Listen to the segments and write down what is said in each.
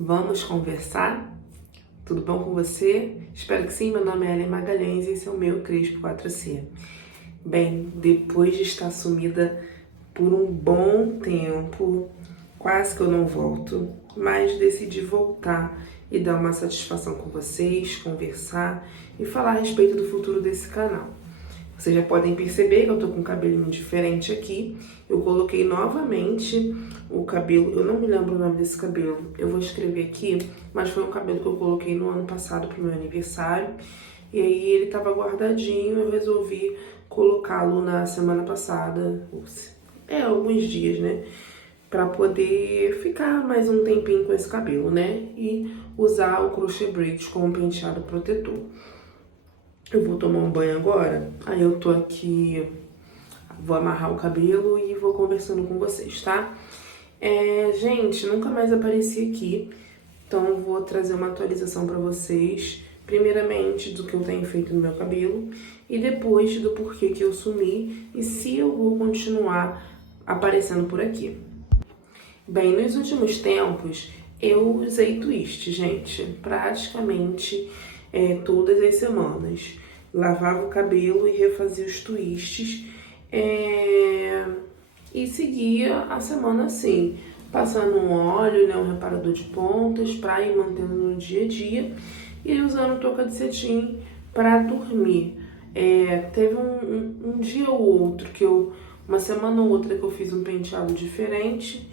Vamos conversar? Tudo bom com você? Espero que sim. Meu nome é Ellen Magalhães e esse é o meu Crespo 4C. Bem, depois de estar sumida por um bom tempo, quase que eu não volto, mas decidi voltar e dar uma satisfação com vocês, conversar e falar a respeito do futuro desse canal. Vocês já podem perceber que eu tô com um cabelinho diferente aqui. Eu coloquei novamente o cabelo, eu não me lembro o nome desse cabelo, eu vou escrever aqui, mas foi um cabelo que eu coloquei no ano passado pro meu aniversário. E aí ele tava guardadinho, eu resolvi colocá-lo na semana passada, alguns dias, né? Pra poder ficar mais um tempinho com esse cabelo, né? E usar o crochet braid como penteado protetor. Eu vou tomar um banho agora, aí eu tô aqui, vou amarrar o cabelo e vou conversando com vocês, tá? Gente, nunca mais apareci aqui, então vou trazer uma atualização pra vocês, primeiramente do que eu tenho feito no meu cabelo e depois do porquê que eu sumi e se eu vou continuar aparecendo por aqui. Bem, nos últimos tempos eu usei twist, gente, praticamente todas as semanas. Lavava o cabelo e refazia os twists e seguia a semana assim, passando um óleo, né, um reparador de pontas pra ir mantendo no dia a dia e usando touca de cetim pra dormir. Teve um dia ou outro que uma semana ou outra que eu fiz um penteado diferente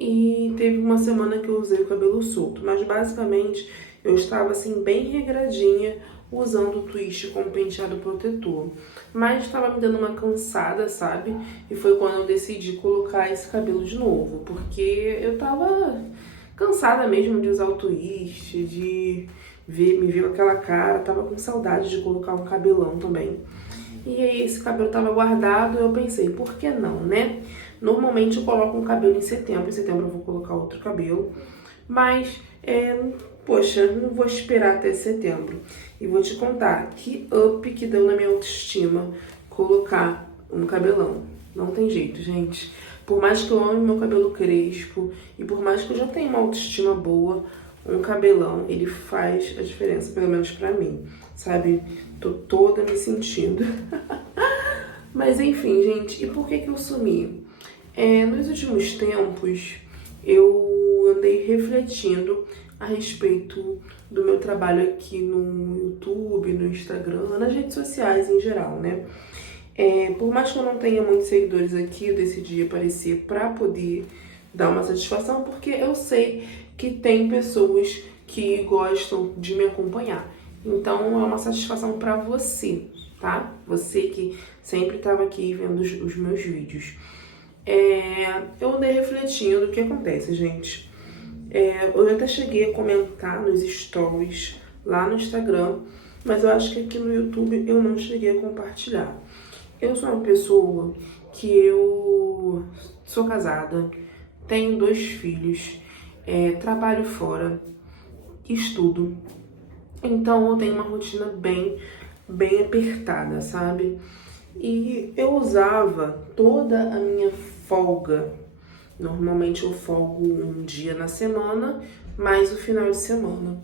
e teve uma semana que eu usei o cabelo solto, mas basicamente eu estava assim bem regradinha usando o twist como penteado protetor, mas estava me dando uma cansada, sabe? E foi quando eu decidi colocar esse cabelo de novo, porque eu tava cansada mesmo de usar o twist, de me ver com aquela cara, tava com saudade de colocar um cabelão também. E aí esse cabelo tava guardado, eu pensei, por que não, né? Normalmente eu coloco um cabelo em setembro eu vou colocar outro cabelo, mas poxa, não vou esperar até setembro. E vou te contar que up que deu na minha autoestima colocar um cabelão. Não tem jeito, gente. Por mais que eu ame meu cabelo crespo e por mais que eu já tenha uma autoestima boa, um cabelão, ele faz a diferença, pelo menos pra mim, sabe? Tô toda me sentindo. Mas enfim, gente, e por que que eu sumi? Nos últimos tempos, eu andei refletindo a respeito do meu trabalho aqui no YouTube, no Instagram, nas redes sociais em geral, né? Por mais que eu não tenha muitos seguidores aqui, eu decidi aparecer pra poder dar uma satisfação, porque eu sei que tem pessoas que gostam de me acompanhar. Então é uma satisfação pra você, tá? Você que sempre estava aqui vendo os meus vídeos. Eu andei refletindo o que acontece, gente. Eu até cheguei a comentar nos stories lá no Instagram, mas eu acho que aqui no YouTube eu não cheguei a compartilhar. Eu sou uma pessoa que eu sou casada, tenho 2 filhos, trabalho fora, estudo. Então eu tenho uma rotina bem apertada, sabe? E eu usava toda a minha folga. Normalmente eu folgo um dia na semana, mais o final de semana.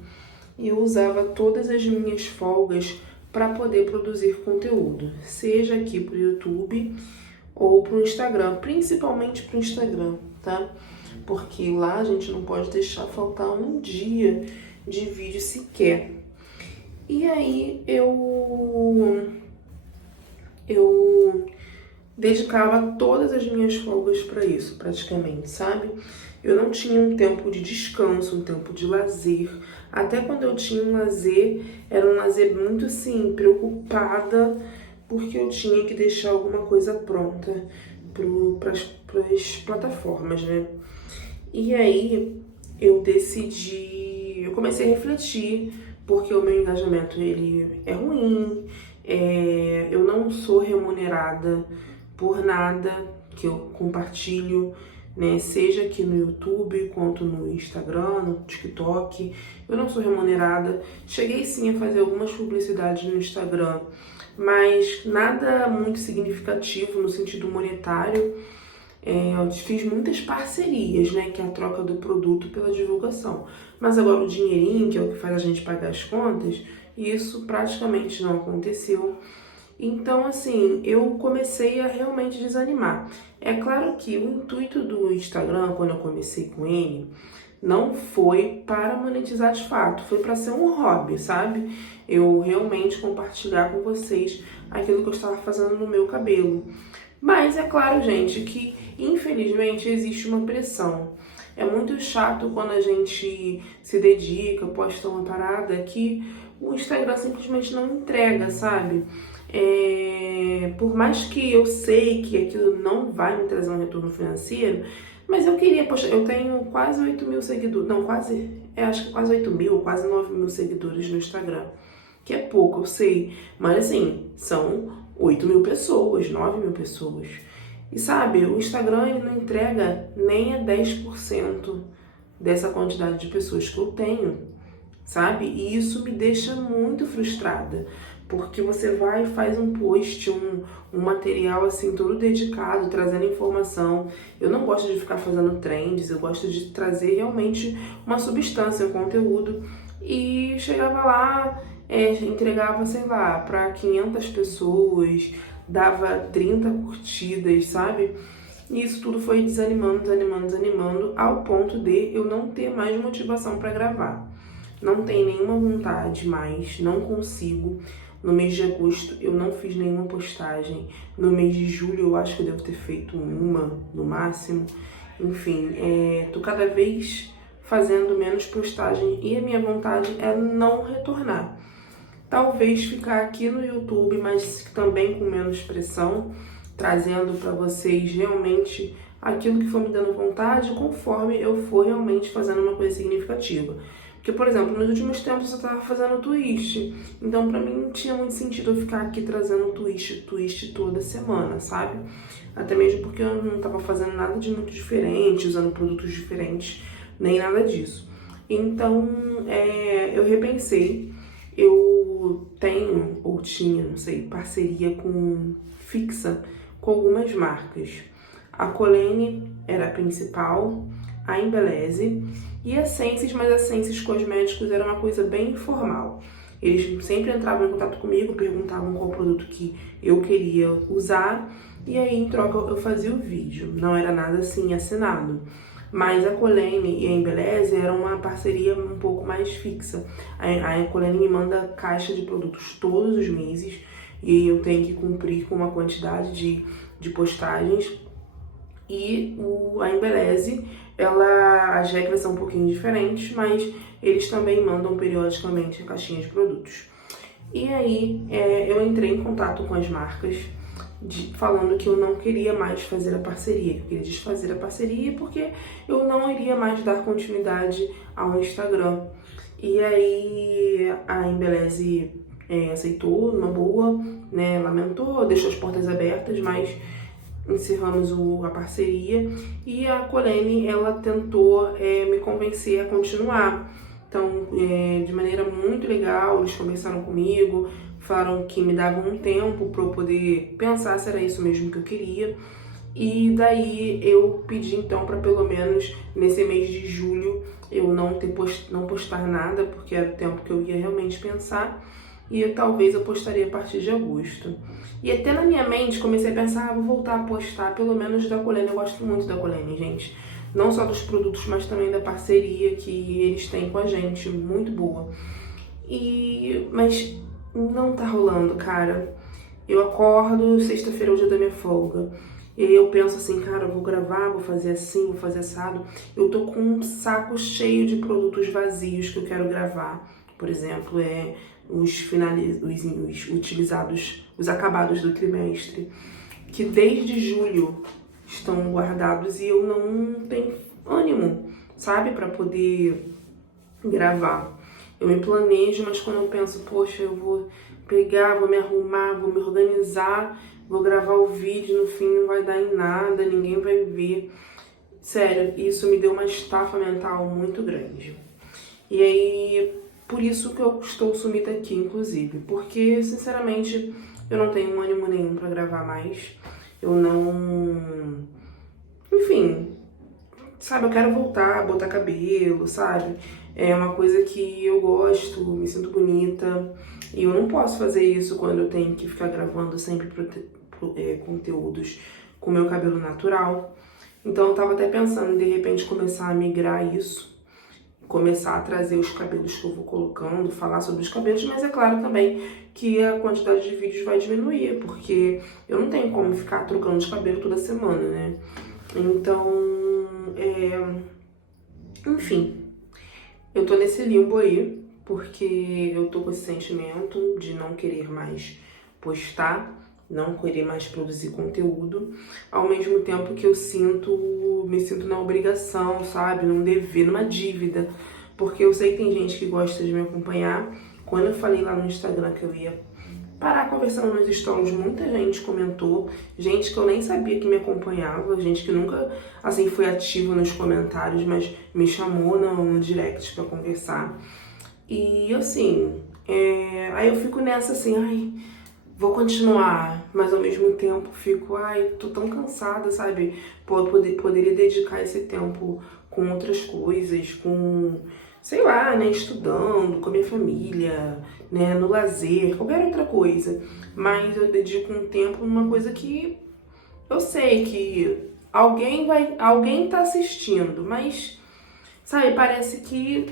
E eu usava todas as minhas folgas para poder produzir conteúdo, seja aqui pro YouTube ou pro Instagram, principalmente pro Instagram, tá? Porque lá a gente não pode deixar faltar um dia de vídeo sequer. E aí eu dedicava todas as minhas folgas para isso, praticamente, sabe? Eu não tinha um tempo de descanso, um tempo de lazer. Até quando eu tinha um lazer, era um lazer muito assim, preocupada, porque eu tinha que deixar alguma coisa pronta para as plataformas, né? E aí eu comecei a refletir, porque o meu engajamento ele é ruim, eu não sou remunerada por nada que eu compartilho, né? Seja aqui no YouTube, quanto no Instagram, no TikTok, eu não sou remunerada. Cheguei sim a fazer algumas publicidades no Instagram, mas nada muito significativo no sentido monetário. Eu fiz muitas parcerias, né, que é a troca do produto pela divulgação. Mas agora o dinheirinho, que é o que faz a gente pagar as contas, isso praticamente não aconteceu. Então, assim, eu comecei a realmente desanimar. É claro que o intuito do Instagram, quando eu comecei com ele, não foi para monetizar de fato, foi para ser um hobby, sabe? Eu realmente compartilhar com vocês aquilo que eu estava fazendo no meu cabelo. Mas é claro, gente, que infelizmente existe uma pressão. É muito chato quando a gente se dedica, posta uma parada que o Instagram simplesmente não entrega, sabe? Por mais que eu sei que aquilo não vai me trazer um retorno financeiro, mas eu queria, poxa, eu tenho quase 8 mil seguidores, não, quase, acho que quase 8 mil, quase 9 mil seguidores no Instagram, que é pouco, eu sei, mas assim, são 8 mil pessoas, 9 mil pessoas. E sabe, o Instagram ele não entrega nem a 10% dessa quantidade de pessoas que eu tenho, sabe? E isso me deixa muito frustrada, porque você vai e faz um post, um material assim todo dedicado, trazendo informação. Eu não gosto de ficar fazendo trends, eu gosto de trazer realmente uma substância, um conteúdo. E chegava lá, entregava, sei lá, para 500 pessoas, dava 30 curtidas, sabe? E isso tudo foi desanimando, ao ponto de eu não ter mais motivação para gravar. Não tenho nenhuma vontade mais, não consigo. No mês de agosto eu não fiz nenhuma postagem. No mês de julho eu acho que eu devo ter feito uma, no máximo. Enfim, tô cada vez fazendo menos postagem e a minha vontade é não retornar. Talvez ficar aqui no YouTube, mas também com menos pressão, trazendo para vocês realmente aquilo que for me dando vontade, conforme eu for realmente fazendo uma coisa significativa. Porque, por exemplo, nos últimos tempos eu estava fazendo twist, então para mim não tinha muito sentido eu ficar aqui trazendo twist toda semana, sabe? Até mesmo porque eu não estava fazendo nada de muito diferente, usando produtos diferentes, nem nada disso. Então, eu repensei. Eu tenho, ou tinha, não sei, parceria fixa com algumas marcas. A Colene era a principal, a Embeleze e a Senses, mas a Senses Cosméticos era uma coisa bem informal. Eles sempre entravam em contato comigo, perguntavam qual produto que eu queria usar e aí em troca eu fazia o vídeo. Não era nada assim assinado. Mas a Colene e a Embeleze eram uma parceria um pouco mais fixa. A Colene me manda caixa de produtos todos os meses e eu tenho que cumprir com uma quantidade de postagens. E a Embeleze, as regras são um pouquinho diferentes, mas eles também mandam periodicamente a caixinha de produtos. E aí eu entrei em contato com as marcas, falando que eu não queria mais fazer a parceria, que eu queria desfazer a parceria porque eu não iria mais dar continuidade ao Instagram. E aí a Embeleze aceitou numa boa, né, lamentou, deixou as portas abertas, mas encerramos a parceria. E a Colene, ela tentou me convencer a continuar. Então, de maneira muito legal, eles conversaram comigo, falaram que me davam um tempo para eu poder pensar se era isso mesmo que eu queria. E daí eu pedi então para pelo menos nesse mês de julho eu não postar nada, porque era o tempo que eu ia realmente pensar. E talvez eu postaria a partir de agosto. E até na minha mente comecei a pensar, vou voltar a postar pelo menos da Colene. Eu gosto muito da Colene, gente. Não só dos produtos, mas também da parceria que eles têm com a gente, muito boa. Mas não tá rolando, cara. Eu acordo, sexta-feira é o dia da minha folga. E aí eu penso assim, cara, eu vou gravar, vou fazer assim, vou fazer assado. Eu tô com um saco cheio de produtos vazios que eu quero gravar. Por exemplo, os utilizados, os acabados do trimestre, que desde julho estão guardados e eu não tenho ânimo, sabe, para poder gravar. Eu me planejo, mas quando eu penso, poxa, eu vou pegar, vou me arrumar, vou me organizar, vou gravar o vídeo, no fim não vai dar em nada, ninguém vai ver. Sério, isso me deu uma estafa mental muito grande. E aí, por isso que eu estou sumida aqui, inclusive, porque, sinceramente, eu não tenho ânimo nenhum para gravar mais. Eu Enfim, sabe, eu quero voltar a botar cabelo, sabe? É uma coisa que eu gosto, me sinto bonita. E eu não posso fazer isso quando eu tenho que ficar gravando sempre conteúdos com meu cabelo natural. Então eu tava até pensando em de repente começar a migrar isso, começar a trazer os cabelos que eu vou colocando, falar sobre os cabelos, mas é claro também que a quantidade de vídeos vai diminuir, porque eu não tenho como ficar trocando de cabelo toda semana, né? Então, enfim, eu tô nesse limbo aí, porque eu tô com esse sentimento de não querer mais postar, não querer mais produzir conteúdo, ao mesmo tempo que eu me sinto na obrigação, sabe, num dever, numa dívida, porque eu sei que tem gente que gosta de me acompanhar. Quando eu falei lá no Instagram que eu ia parar conversando nos stories, muita gente comentou, gente que eu nem sabia que me acompanhava, gente que nunca, assim, foi ativa nos comentários, mas me chamou no direct pra conversar. E, assim, aí eu fico nessa, assim, ai, vou continuar, mas ao mesmo tempo fico, ai, tô tão cansada, sabe? Poderia dedicar esse tempo com outras coisas, com, sei lá, né, estudando, com a minha família, né, no lazer, qualquer outra coisa. Mas eu dedico um tempo numa coisa que eu sei que alguém tá assistindo, mas, sabe, parece que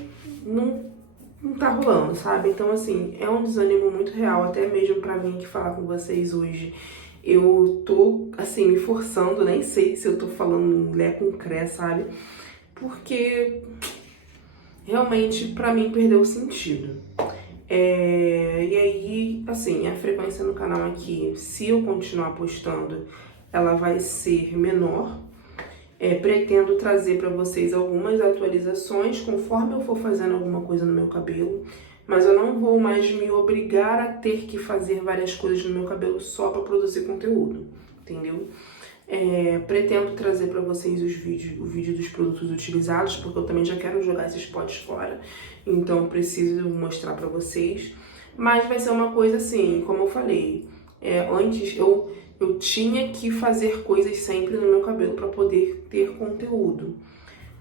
não tá rolando, sabe? Então, assim, é um desânimo muito real, até mesmo pra vir aqui falar com vocês hoje. Eu tô, assim, me forçando, nem sei se eu tô falando lé com cré, sabe? Porque realmente, pra mim, perdeu o sentido. E aí, assim, a frequência no canal aqui, se eu continuar postando, ela vai ser menor. Pretendo trazer para vocês algumas atualizações conforme eu for fazendo alguma coisa no meu cabelo, mas eu não vou mais me obrigar a ter que fazer várias coisas no meu cabelo só para produzir conteúdo, entendeu? Pretendo trazer para vocês o vídeo dos produtos utilizados, porque eu também já quero jogar esses potes fora, então preciso mostrar para vocês. Mas vai ser uma coisa assim, como eu falei, antes eu tinha que fazer coisas sempre no meu cabelo para poder ter conteúdo.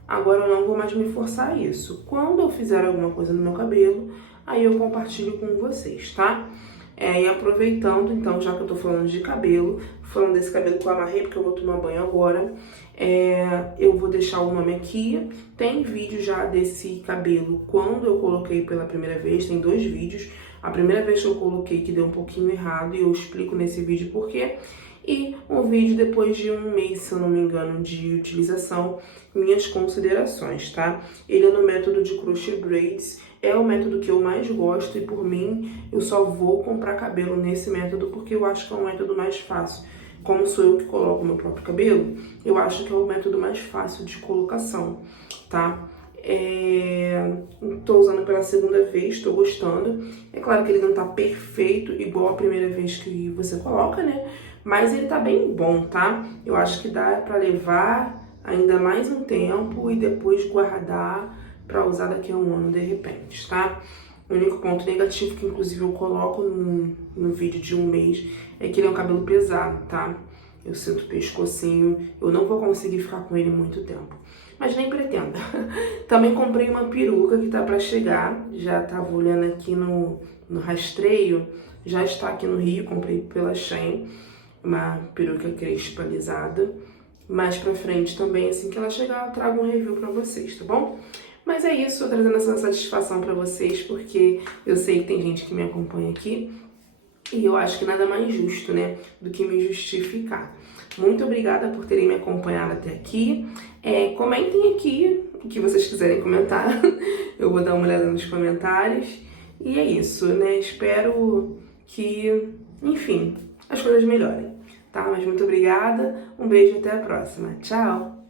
Agora eu não vou mais me forçar a isso. Quando eu fizer alguma coisa no meu cabelo, aí eu compartilho com vocês, tá? E aproveitando, então, já que eu tô falando de cabelo, falando desse cabelo que eu amarrei, porque eu vou tomar banho agora, eu vou deixar o nome aqui. Tem vídeo já desse cabelo quando eu coloquei pela primeira vez, tem 2 vídeos. A primeira vez que eu coloquei que deu um pouquinho errado e eu explico nesse vídeo por quê. E um vídeo depois de 1 mês, se eu não me engano, de utilização, minhas considerações, tá? Ele é no método de crochet braids, é o método que eu mais gosto e por mim eu só vou comprar cabelo nesse método porque eu acho que é um método mais fácil. Como sou eu que coloco meu próprio cabelo, eu acho que é o método mais fácil de colocação, tá? Tô usando pela segunda vez, tô gostando. É claro que ele não tá perfeito igual a primeira vez que você coloca, né? Mas ele tá bem bom, tá? Eu acho que dá pra levar ainda mais um tempo e depois guardar pra usar daqui a 1 ano de repente, tá? O único ponto negativo que inclusive eu coloco no vídeo de 1 mês é que ele é um cabelo pesado, tá? Eu sinto pescocinho, eu não vou conseguir ficar com ele muito tempo. Mas nem pretendo. Também comprei uma peruca que tá pra chegar, já tava olhando aqui no rastreio, já está aqui no Rio, comprei pela Shein, uma peruca crespa alisada. Mais pra frente também, assim que ela chegar, eu trago um review pra vocês, tá bom? Mas é isso, tô trazendo essa satisfação pra vocês, porque eu sei que tem gente que me acompanha aqui, e eu acho que nada mais justo, né, do que me justificar. Muito obrigada por terem me acompanhado até aqui. Comentem aqui o que vocês quiserem comentar. Eu vou dar uma olhada nos comentários. E é isso, né? Espero que, enfim, as coisas melhorem, tá? Mas muito obrigada, um beijo e até a próxima. Tchau!